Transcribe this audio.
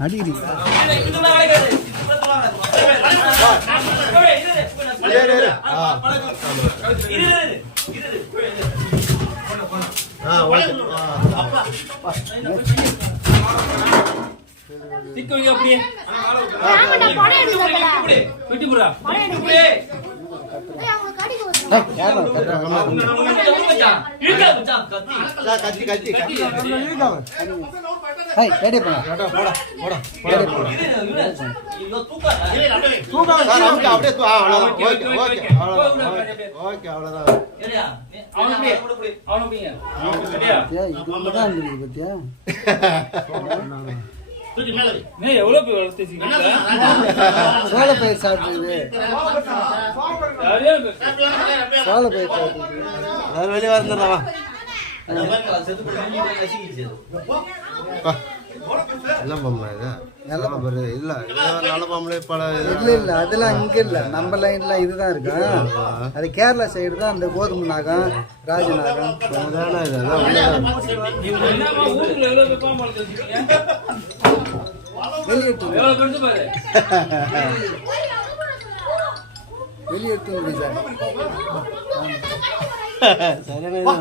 அடிக்கிறீங்க அப்படியே சோள பயிர் சாப்பிடுது சோள பயிர் சாப்பிடுது வெளியே வந்துடலாமா நல்ல பொம்மை இது நல்ல பொம்மை இல்ல நல்ல பொம்மை பல இல்ல அதெல்லாம் இங்க இல்ல நம்ம லைன்ல இதுதான் இருக்கு அது கேரளா சைடு தான் அந்த கோதுமை நாகம் ராஜநாகம் வெளியேற்று சரியான